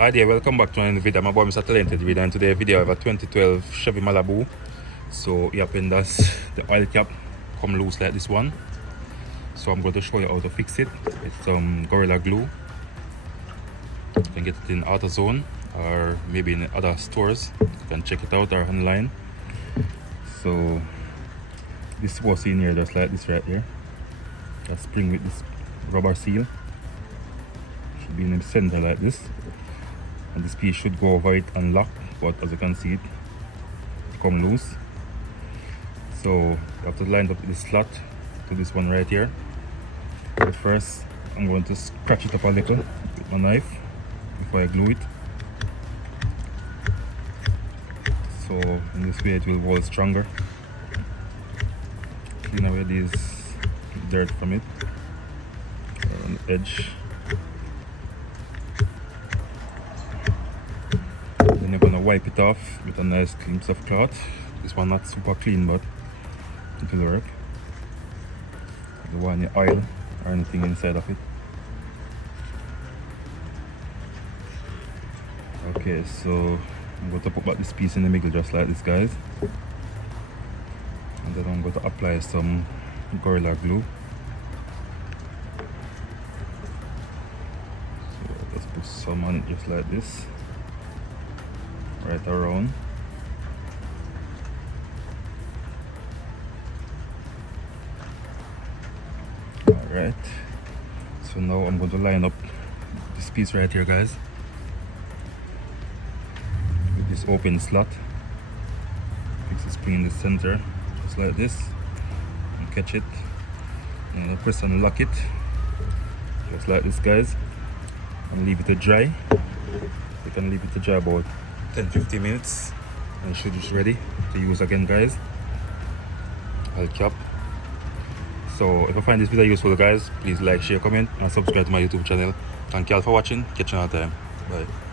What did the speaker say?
Hi there, welcome back to another video. My boy Mr. Talented video, and today video I have a 2012 Chevy Malibu. So it happened that the oil cap come loose like this one. So I'm going to show you how to fix it with some Gorilla Glue. You can get it in AutoZone or maybe in other stores. You can check it out or online. So this was in here just like this right here. A spring with this rubber seal. Should be in the center like this. And this piece should go over it and lock, but as you can see it come loose. So you have to line up this slot to this one right here. But first I'm going to scratch it up a little with my knife before I glue it. So in this way it will hold stronger. Clean away this dirt from it on the edge. Then you're gonna wipe it off with a nice clean piece of cloth. This one not super clean, but it will work. You don't want any oil or anything inside of it. Okay, so I'm going to put back this piece in the middle just like this, guys. And then I'm going to apply some Gorilla Glue. So let's put some on it just like this. Right around. Alright, so now I'm going to line up this piece right here, guys, with this open slot. Fix the spring in the center just like this and catch it, and press and lock it just like this, guys, and leave it to dry. You can leave it to dry about 10-15 minutes and it should be ready to use again, guys. I'll cap. So if you find this video useful, guys, please like, share, comment and subscribe to my YouTube channel. Thank you all for watching. Catch you another time. Bye.